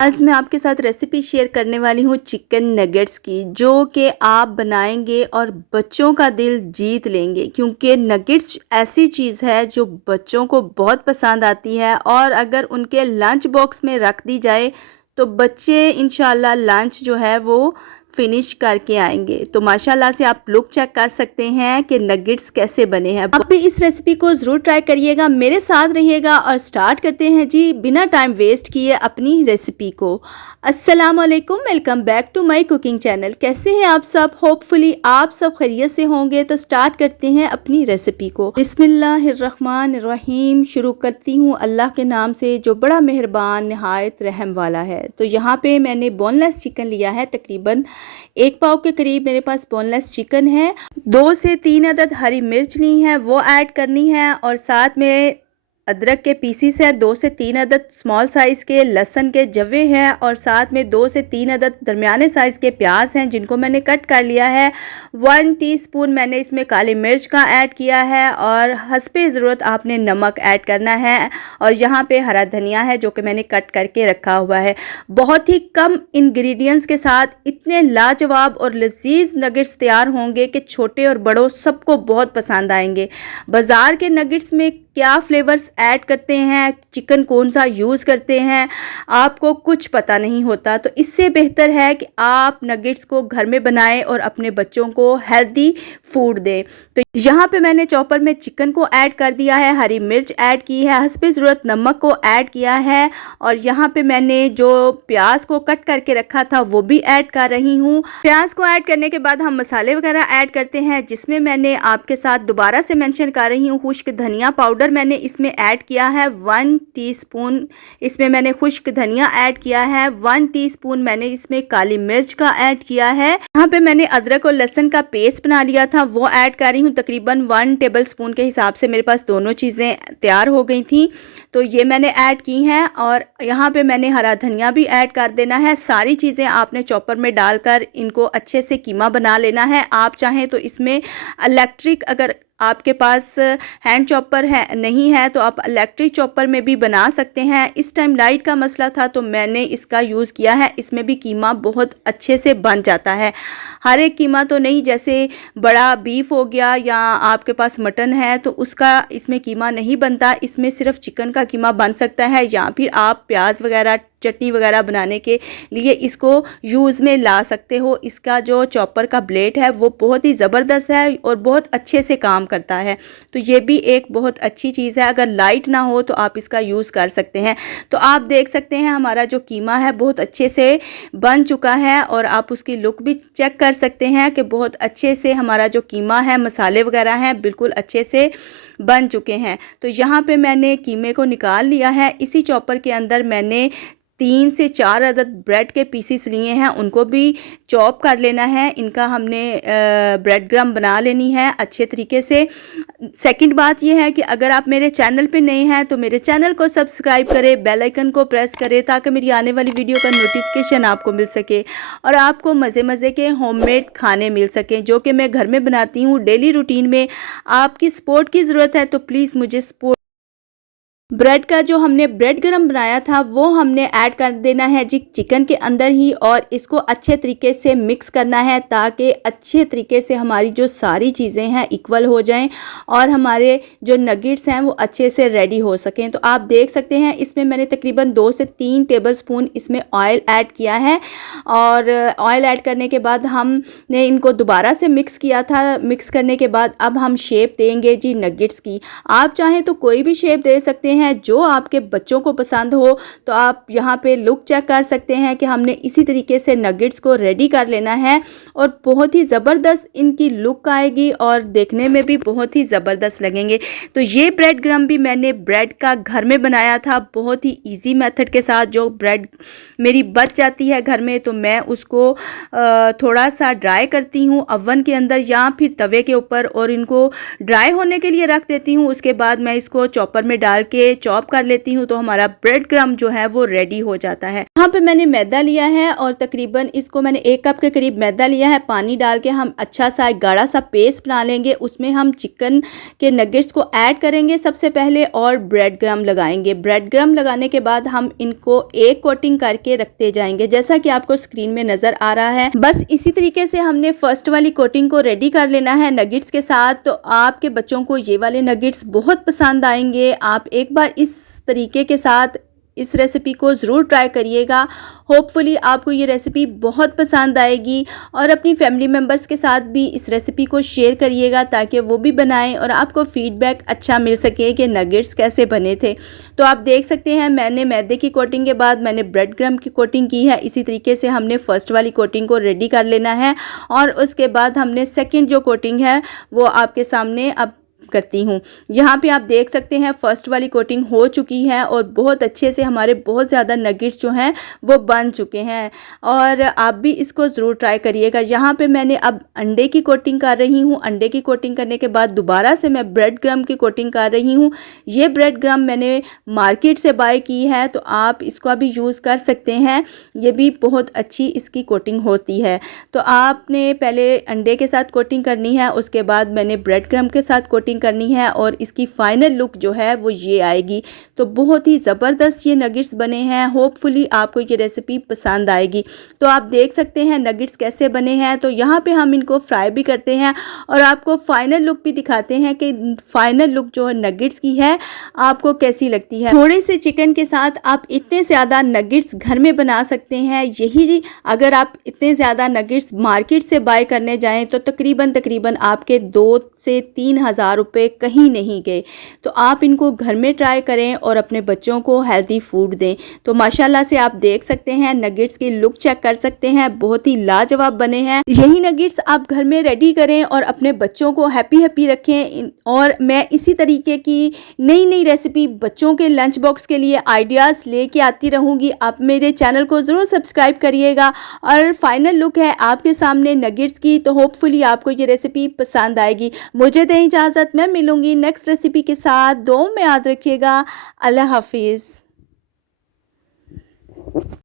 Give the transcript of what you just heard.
आज मैं आपके साथ रेसिपी शेयर करने वाली हूँ चिकन नगेट्स की, जो कि आप बनाएंगे और बच्चों का दिल जीत लेंगे, क्योंकि नगेट्स ऐसी चीज़ है जो बच्चों को बहुत पसंद आती है। और अगर उनके लंच बॉक्स में रख दी जाए तो बच्चे इंशाल्लाह लंच जो है वो फिनिश करके आएंगे। तो माशाल्लाह से आप लुक चेक कर सकते हैं कि नगेट्स कैसे बने हैं। आप भी इस रेसिपी को ज़रूर ट्राई करिएगा, मेरे साथ रहिएगा। और स्टार्ट करते हैं जी बिना टाइम वेस्ट किए अपनी रेसिपी को। अस्सलाम वालेकुम, welcome back to my cooking channel. कैसे हैं आप सब? होपफुली आप सब खैरियत से होंगे। तो स्टार्ट करते हैं अपनी रेसिपी को। बिस्मिल्लाहिर्रहमानिर्रहीम। शुरू करती हूँ अल्लाह के नाम से जो बड़ा मेहरबान नहायत रहम वाला है। तो यहाँ पे मैंने बोनलेस चिकन लिया है, तकरीबन 1 पाव के करीब मेरे पास बोनलेस चिकन है। 2 से 3 अदद हरी मिर्च ली है, वो ऐड करनी है। और साथ में अदरक के पीसीस है, 2 से 3 अदद स्मॉल साइज़ के लहसुन के जवे हैं। और साथ में 2 से 3 अदद दरमियाने साइज़ के प्याज हैं, जिनको मैंने कट कर लिया है। 1 टीस्पून मैंने इसमें काली मिर्च का ऐड किया है। और हस्बे ज़रूरत आपने नमक ऐड करना है। और यहाँ पे हरा धनिया है जो कि मैंने कट करके रखा हुआ है। बहुत ही कम इंग्रेडिएंट्स के साथ इतने लाजवाब और लजीज नगेट्स तैयार होंगे कि छोटे और बड़ों सबको बहुत पसंद आएंगे। बाज़ार के नगेट्स में क्या फ्लेवर्स ऐड करते हैं, चिकन कौन सा यूज़ करते हैं, आपको कुछ पता नहीं होता। तो इससे बेहतर है कि आप नगेट्स को घर में बनाएं और अपने बच्चों को हेल्दी फूड दें। तो यहाँ पे मैंने चॉपर में चिकन को ऐड कर दिया है, हरी मिर्च ऐड की है, हस्बे ज़रूरत नमक को ऐड किया है। और यहाँ पे मैंने जो प्याज को कट करके रखा था वो भी ऐड कर रही हूँ। प्याज को ऐड करने के बाद हम मसाले वगैरह ऐड करते हैं, जिसमें मैंने आपके साथ दोबारा से मेंशन कर रही हूँ खुश्क धनिया पाउडर मैंने इसमें ऐड किया है 1 टीस्पून। इसमें मैंने खुश्क धनिया ऐड किया है। 1 टीस्पून मैंने इसमें काली मिर्च का ऐड किया है। यहाँ पे मैंने अदरक और लहसुन का पेस्ट बना लिया था, वो ऐड कर रही हूँ। तकरीबन 1 टेबल स्पून के हिसाब से मेरे पास दोनों चीज़ें तैयार हो गई थी, तो ये मैंने ऐड की हैं। और यहाँ पे मैंने हरा धनिया भी ऐड कर देना है। सारी चीज़ें आपने चॉपर में डालकर इनको अच्छे से कीमा बना लेना है। आप चाहें तो इसमें इलेक्ट्रिक, अगर आपके पास हैंड चॉपर है नहीं है तो आप इलेक्ट्रिक चॉपर में भी बना सकते हैं। इस टाइम लाइट का मसला था तो मैंने इसका यूज़ किया है। इसमें भी कीमा बहुत अच्छे से बन जाता है। हर एक कीमा तो नहीं, जैसे बड़ा बीफ हो गया या आपके पास मटन है तो उसका इसमें कीमा नहीं बनता। इसमें सिर्फ चिकन का कीमा बन सकता है, या फिर आप प्याज वगैरह चटनी वगैरह बनाने के लिए इसको यूज़ में ला सकते हो। इसका जो चॉपर का ब्लेड है वो बहुत ही ज़बरदस्त है और बहुत अच्छे से काम करता है। तो ये भी एक बहुत अच्छी चीज़ है। अगर लाइट ना हो तो आप इसका यूज़ कर सकते हैं। तो आप देख सकते हैं हमारा जो कीमा है बहुत अच्छे से बन चुका है। और आप उसकी लुक भी चेक कर सकते हैं कि बहुत अच्छे से हमारा जो कीमा है, मसाले वगैरह हैं, बिल्कुल अच्छे से बन चुके हैं। तो यहाँ पे मैंने कीमे को निकाल लिया है। इसी चॉपर के अंदर मैंने 3 से 4 अदद ब्रेड के पीसीस लिए हैं, उनको भी चॉप कर लेना है। इनका हमने ब्रेड क्रम्ब बना लेनी है अच्छे तरीके से। सेकंड बात यह है कि अगर आप मेरे चैनल पे नए हैं तो मेरे चैनल को सब्सक्राइब करें, बेल आइकन को प्रेस करें, ताकि मेरी आने वाली वीडियो का नोटिफिकेशन आपको मिल सके और आपको मज़े मज़े के होममेड खाने मिल सकें, जो कि मैं घर में बनाती हूँ डेली रूटीन में। आपकी सपोर्ट की ज़रूरत है, तो प्लीज़ मुझे सपोर्ट। ब्रेड का जो हमने ब्रेड गरम बनाया था वो हमने ऐड कर देना है जी चिकन के अंदर ही, और इसको अच्छे तरीके से मिक्स करना है ताकि अच्छे तरीके से हमारी जो सारी चीज़ें हैं इक्वल हो जाएं और हमारे जो नगेट्स हैं वो अच्छे से रेडी हो सकें। तो आप देख सकते हैं इसमें मैंने तकरीबन 2 से 3 टेबलस्पून इसमें ऑयल ऐड किया है। और ऑयल ऐड करने के बाद हमने इनको दोबारा से मिक्स किया था। मिक्स करने के बाद अब हम शेप देंगे जी नगेट्स की। आप चाहें तो कोई भी शेप दे सकते हैं जो आपके बच्चों को पसंद हो। तो आप यहाँ पे लुक चेक कर सकते हैं कि हमने इसी तरीके से नगेट्स को रेडी कर लेना है और बहुत ही ज़बरदस्त इनकी लुक आएगी और देखने में भी बहुत ही ज़बरदस्त लगेंगे। तो ये ब्रेड क्रम्ब भी मैंने ब्रेड का घर में बनाया था, बहुत ही इजी मेथड के साथ। जो ब्रेड मेरी बच जाती है घर में तो मैं उसको थोड़ा सा ड्राई करती हूँ अवन के अंदर या फिर तवे के ऊपर, और इनको ड्राई होने के लिए रख देती हूँ। उसके बाद मैं इसको चॉपर में डाल के चॉप कर लेती हूँ तो हमारा ब्रेड क्रम्ब जो है वो रेडी हो जाता है। यहाँ पे मैंने मैदा लिया है और तकरीबन इसको मैंने 1 कप के करीब मैदा लिया है। पानी डाल के हम अच्छा सा एक गाढ़ा सा पेस्ट बना लेंगे। उसमें हम चिकन के नगेट्स को ऐड करेंगे सबसे पहले और ब्रेड क्रम्ब लगाएंगे। ब्रेड क्रम्ब लगाने के बाद हम इनको एक कोटिंग करके रखते जाएंगे, जैसा कि आपको स्क्रीन में नज़र आ रहा है। बस इसी तरीके से हमने फर्स्ट वाली कोटिंग को रेडी कर लेना है नगेट्स के साथ। तो आपके बच्चों को ये वाले नगेट्स बहुत पसंद आएंगे। आप एक बार इस तरीके के साथ इस रेसिपी को ज़रूर ट्राई करिएगा। होपफुली आपको ये रेसिपी बहुत पसंद आएगी और अपनी फैमिली मेम्बर्स के साथ भी इस रेसिपी को शेयर करिएगा ताकि वो भी बनाएं और आपको फीडबैक अच्छा मिल सके कि नगेट्स कैसे बने थे। तो आप देख सकते हैं मैंने मैदे की कोटिंग के बाद मैंने ब्रेड क्रम्ब की कोटिंग की है। इसी तरीके से हमने फ़र्स्ट वाली कोटिंग को रेडी कर लेना है और उसके बाद हमने सेकेंड जो कोटिंग है वो आपके सामने अब करती हूँ। यहाँ पे आप देख सकते हैं फर्स्ट वाली कोटिंग हो चुकी है और बहुत अच्छे से हमारे बहुत ज़्यादा नगेट्स जो हैं वो बन चुके हैं और आप भी इसको ज़रूर ट्राई करिएगा। यहाँ पे मैंने अब अंडे की कोटिंग कर रही हूँ। अंडे की कोटिंग करने के बाद दोबारा से मैं ब्रेड क्रम्ब की कोटिंग कर रही हूँ। ये ब्रेड क्रम्ब मैंने मार्केट से बाय की है तो आप इसको भी यूज़ कर सकते हैं। ये भी बहुत अच्छी इसकी कोटिंग होती है। तो आपने पहले अंडे के साथ कोटिंग करनी है, उसके बाद मैंने ब्रेड क्रम्ब के साथ कोटिंग करनी है और इसकी फाइनल लुक जो है वो ये आएगी। तो बहुत ही ज़बरदस्त ये नगेट्स बने हैं। होपफुली आपको ये रेसिपी पसंद आएगी। तो आप देख सकते हैं नगेट्स कैसे बने हैं। तो यहाँ पे हम इनको फ्राई भी करते हैं और आपको फाइनल लुक भी दिखाते हैं कि फाइनल लुक जो नगेट्स की है आपको कैसी लगती है। थोड़े से चिकन के साथ आप इतने ज़्यादा नगेट्स घर में बना सकते हैं। यही अगर आप इतने ज़्यादा नगेट्स मार्केट से बाय करने जाएँ तो तकरीबन आपके 2 से 3 हज़ार रुपये कहीं नहीं गए। तो आप इनको घर में ट्राई करें और अपने बच्चों को हेल्दी फूड दें। तो माशाल्लाह से आप देख सकते हैं नगेट्स की लुक चेक कर सकते हैं, बहुत ही लाजवाब बने हैं। यही नगेट्स आप घर में रेडी करें और अपने बच्चों को हैप्पी रखें। और मैं इसी तरीके की नई रेसिपी बच्चों के लंच बॉक्स के लिए आइडियाज़ लेके आती रहूँगी। आप मेरे चैनल को ज़रूर सब्सक्राइब करिएगा। और फाइनल लुक है आपके सामने नगेट्स की। तो होपफुली आपको ये रेसिपी पसंद आएगी। मुझे दें इजाज़त, मैं मिलूँगी नेक्स्ट रेसिपी के साथ। दुआ में याद रखिएगा। अल्लाह हाफिज़।